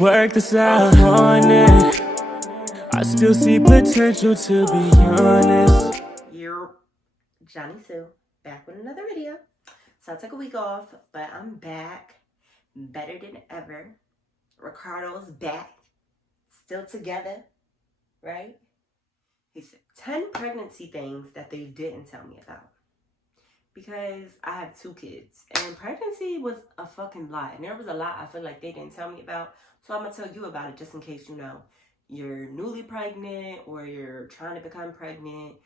work this out on it. I still see potential, to be honest. You're Johnny Sue, back with another video. So I took a week off, but I'm back, better than ever. Ricardo's back, still together, right? He said 10 pregnancy things that they didn't tell me about. Because I have 2 kids, and pregnancy was a fucking lot. And there was a lot I feel like they didn't tell me about. So I'm gonna tell you about it just in case you know you're newly pregnant, or you're trying to become pregnant,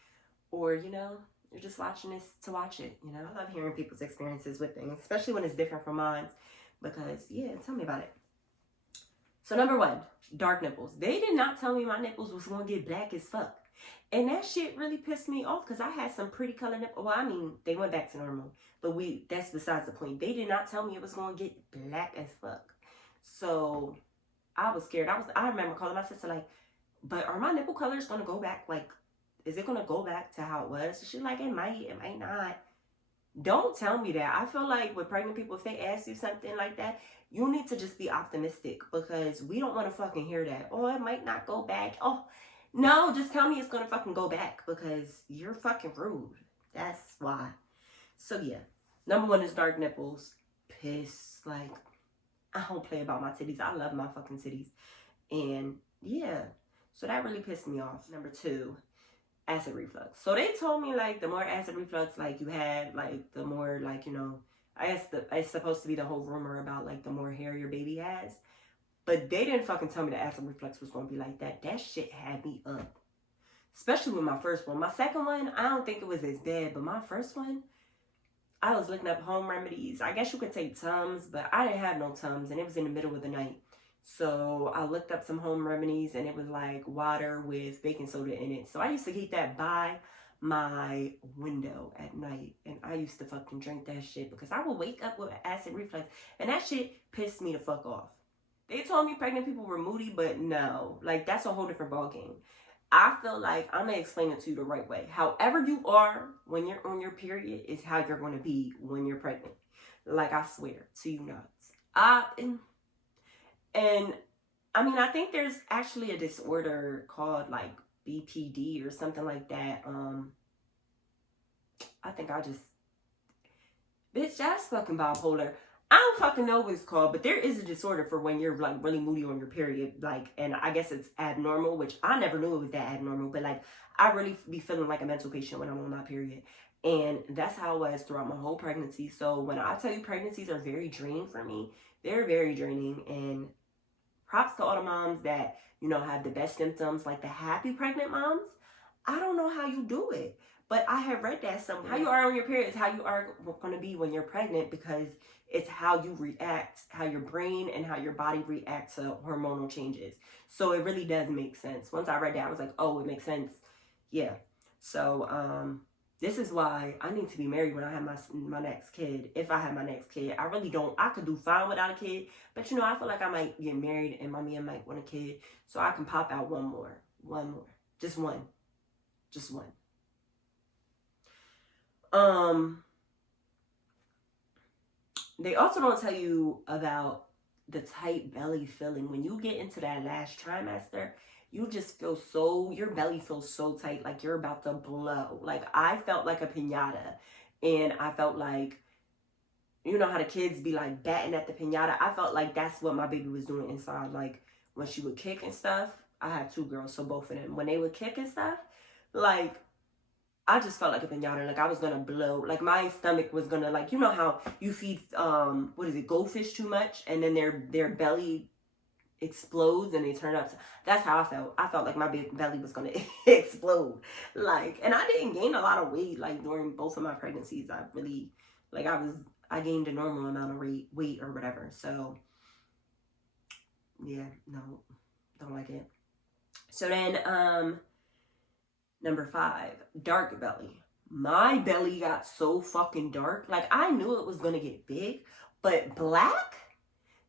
or you know, you're just watching this to watch it. You know, I love hearing people's experiences with things, especially when it's different from mine, because yeah, tell me about it. So number 1, dark nipples. They did not tell me my nipples was gonna get black as fuck. And that shit really pissed me off, because I had some pretty color nipples. Well, I mean, they went back to normal, but that's besides the point. They did not tell me it was going to get black as fuck. So I was scared. I remember calling my sister like, but are my nipple colors going to go back? Like, is it going to go back to how it was? She's like, it might not. Don't tell me that. I feel like with pregnant people, if they ask you something like that, you need to just be optimistic, because we don't want to fucking hear that. Oh, it might not go back. Oh, no, just tell me it's gonna fucking go back, because you're fucking rude. That's why. So yeah, number 1 is dark nipples. Piss. Like, I don't play about my titties. I love my fucking titties. And yeah, so that really pissed me off. Number 2, acid reflux. So they told me like the more acid reflux like you had, like the more, like, you know, I guess it's supposed to be the whole rumor about like the more hair your baby has. But they didn't fucking tell me the acid reflux was going to be like that. That shit had me up. Especially with my first one. My second one, I don't think it was as bad. But my first one, I was looking up home remedies. I guess you could take Tums, but I didn't have no Tums. And it was in the middle of the night. So I looked up some home remedies. And it was like water with baking soda in it. So I used to keep that by my window at night. And I used to fucking drink that shit, because I would wake up with acid reflux. And that shit pissed me the fuck off. They told me pregnant people were moody, but no. Like, that's a whole different ballgame. I feel like I'm going to explain it to you the right way. However you are when you're on your period is how you're going to be when you're pregnant. Like, I swear to you nuts. And I mean, I think there's actually a disorder called, like, BPD or something like that. I think bitch, that's fucking bipolar. I don't fucking know what it's called, but there is a disorder for when you're like really moody on your period, like, and I guess it's abnormal, which I never knew it was that abnormal, but like, I really be feeling like a mental patient when I'm on my period, and that's how it was throughout my whole pregnancy. So when I tell you pregnancies are very draining for me, they're very draining, and props to all the moms that, you know, have the best symptoms, like the happy pregnant moms. I don't know how you do it, but I have read that somewhere. How you are on your period is how you are going to be when you're pregnant, because it's how you react, how your brain and how your body react to hormonal changes. So it really does make sense. Once I read that, I was like, oh, it makes sense. Yeah. So this is why I need to be married when I have my next kid. If I have my next kid, I really don't. I could do fine without a kid, but you know, I feel like I might get married and my man might want a kid, so I can pop out one more, just one. They also don't tell you about the tight belly feeling. When you get into that last trimester, you just feel your belly feels so tight, like you're about to blow. Like, I felt like a piñata, and I felt like, you know how the kids be like batting at the piñata? I felt like that's what my baby was doing inside. Like, when she would kick and stuff, I had 2 girls, so both of them, when they would kick and stuff, like, I just felt like a piñata. Like, I was gonna blow. Like, my stomach was gonna, like, you know how you feed goldfish too much, and then their belly explodes and they turn up. That's how I felt. I felt like my belly was gonna explode. Like, and I didn't gain a lot of weight, like, during both of my pregnancies. I really, like, I gained a normal amount of weight or whatever. So yeah, no, don't like it. So then number 5, dark belly. My belly got so fucking dark. Like, I knew it was gonna get big, but black,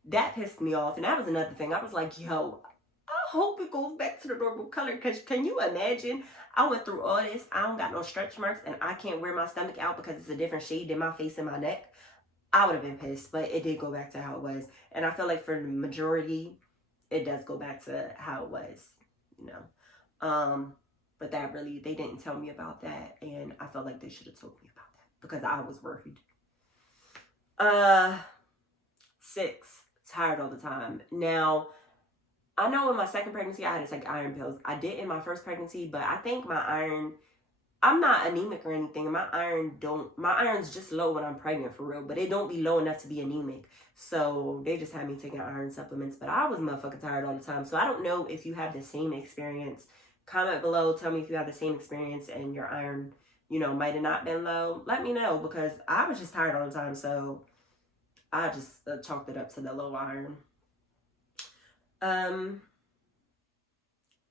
that pissed me off. And that was another thing. I was like, yo, I hope it goes back to the normal color, because can you imagine? I went through all this. I don't got no stretch marks, and I can't wear my stomach out because it's a different shade than my face and my neck. I would have been pissed, but it did go back to how it was. And I feel like for the majority it does go back to how it was, you know. But that really, they didn't tell me about that, and I felt like they should have told me about that because I was worried. 6, tired all the time. Now, I know in my second pregnancy I had to take iron pills. I did in my first pregnancy, but I think my iron, I'm not anemic or anything. My iron's just low when I'm pregnant for real, but it don't be low enough to be anemic. So they just had me taking iron supplements, but I was motherfucking tired all the time. So I don't know if you have the same experience. Comment below, tell me if you have the same experience and your iron, you know, might have not been low. Let me know, because I was just tired all the time. So I just chalked it up to the low iron.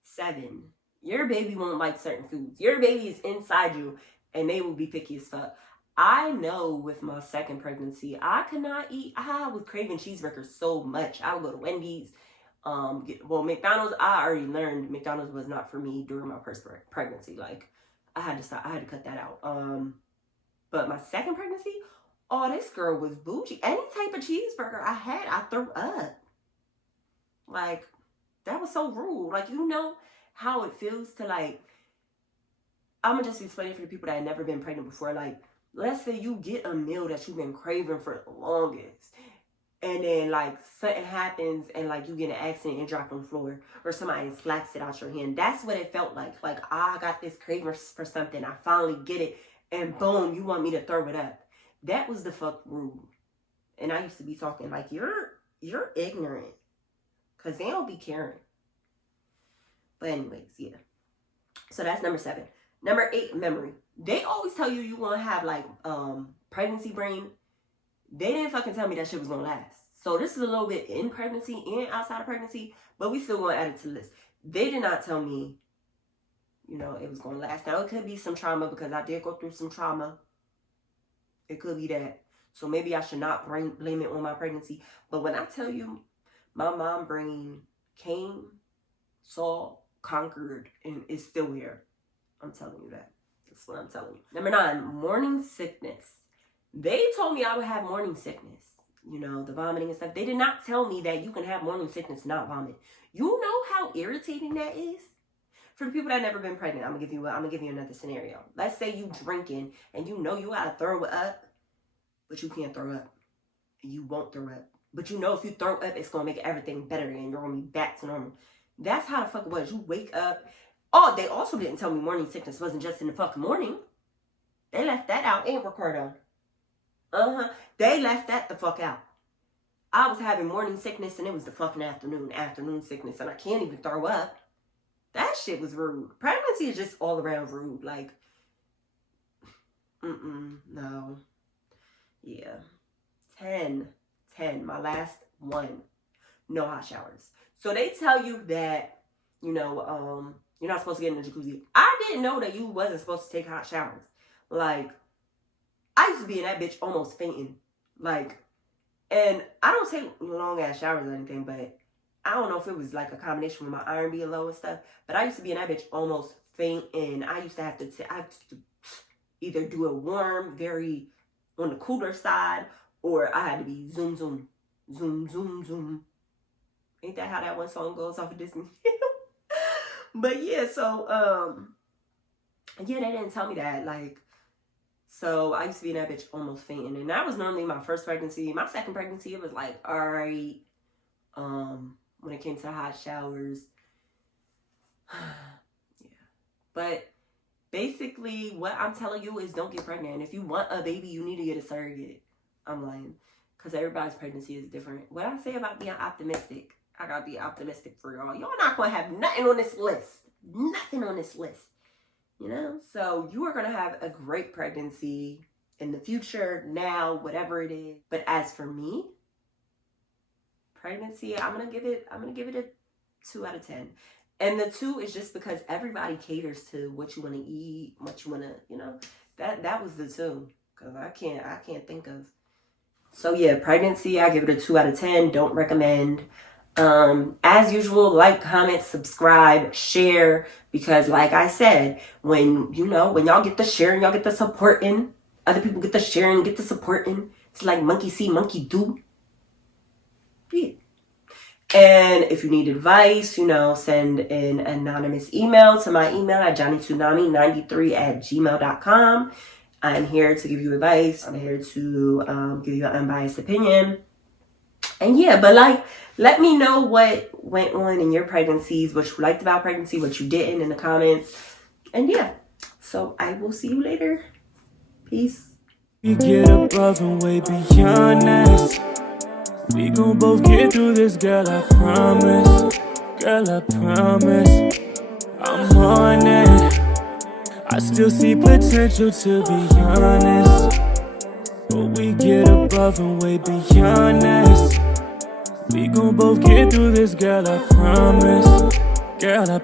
7, your baby won't like certain foods. Your baby is inside you and they will be picky as fuck. I know with my second pregnancy, I could not eat. I was craving cheeseburgers so much. I would go to Wendy's. Well, McDonald's, I already learned McDonald's was not for me during my first pregnancy. Like, I had to stop. I had to cut that out. But my second pregnancy, oh, this girl was bougie. Any type of cheeseburger I had, I threw up. Like, that was so rude. Like, you know how it feels to, like, I'm gonna just explain it for the people that had never been pregnant before. Like, let's say you get a meal that you've been craving for the longest, and then, like, something happens and, like, you get an accident and drop on the floor, or somebody slaps it out your hand. That's what it felt like. Like, I got this craving for something. I finally get it, and boom, you want me to throw it up. That was the fuck rude. And I used to be talking like, you're ignorant, because they don't be caring. But anyways, yeah. So that's number 7. Number 8, memory. They always tell you want to have, like, pregnancy brain. They didn't fucking tell me that shit was going to last. So this is a little bit in pregnancy and outside of pregnancy, but we still going to add it to the list. They did not tell me, you know, it was going to last. Now, it could be some trauma, because I did go through some trauma. It could be that. So maybe I should not blame it on my pregnancy. But when I tell you, my mom brain came, saw, conquered, and is still here. I'm telling you that. That's what I'm telling you. Number 9, morning sickness. They told me I would have morning sickness. You know, the vomiting and stuff. They did not tell me that you can have morning sickness and not vomit. You know how irritating that is? For the people that have never been pregnant, I'm gonna give you another scenario. Let's say you drinking and you know you gotta throw up, but you can't throw up. You won't throw up. But you know if you throw up, it's gonna make everything better and you're gonna be back to normal. That's how the fuck it was. You wake up. Oh, they also didn't tell me morning sickness wasn't just in the fucking morning. They left that out, ain't Ricardo? They left that the fuck out. I was having morning sickness and it was the fucking afternoon sickness, and I can't even throw up. That shit was rude. Pregnancy is just all around rude. Like, no. Yeah. 10, my last one. No hot showers. So they tell you that, you know, you're not supposed to get in the jacuzzi. I didn't know that you wasn't supposed to take hot showers. Like, I used to be in that bitch almost fainting. Like, and I don't take long ass showers or anything, but I don't know if it was like a combination with my iron being low and stuff, but I used to be in that bitch almost fainting. I used to have to either do it warm, very on the cooler side, or I had to be zoom, zoom, zoom, zoom, zoom. Ain't that how that one song goes off of Disney? But yeah, so, yeah, they didn't tell me that, like, so I used to be in that bitch almost fainting, and that was normally my first pregnancy. My second pregnancy, it was like, all right, when it came to hot showers, yeah, but basically, what I'm telling you is don't get pregnant. If you want a baby, you need to get a surrogate. I'm lying, because everybody's pregnancy is different. What I say about being optimistic, I gotta be optimistic for y'all. Y'all not gonna have nothing on this list. Nothing on this list. You know? So you are gonna have a great pregnancy in the future, now, whatever it is. But as for me, pregnancy, I'm gonna give it a 2 out of 10. And the 2 is just because everybody caters to what you want to eat, what you want to, you know. That was the 2. Because I can't think of. So yeah, pregnancy, I give it a 2 out of 10. Don't recommend. As usual, like, comment, subscribe, share, because like I said, when y'all get the sharing, y'all get the supporting, other people get the sharing, get the supporting. It's like monkey see, monkey do. Yeah. And if you need advice, you know, send an anonymous email to my email at johnnytsunami93@gmail.com. I'm here to give you advice. I'm here to give you an unbiased opinion. And yeah, but like, let me know what went on in your pregnancies, what you liked about pregnancy, what you didn't in the comments. And yeah, so I will see you later. Peace. We get above and way beyond this. We gon' both get through this, girl, I promise. Girl, I promise. I'm on it. I still see potential, to be honest. But we get above and way beyond this. We gon' both get through this, girl, I promise. Girl, I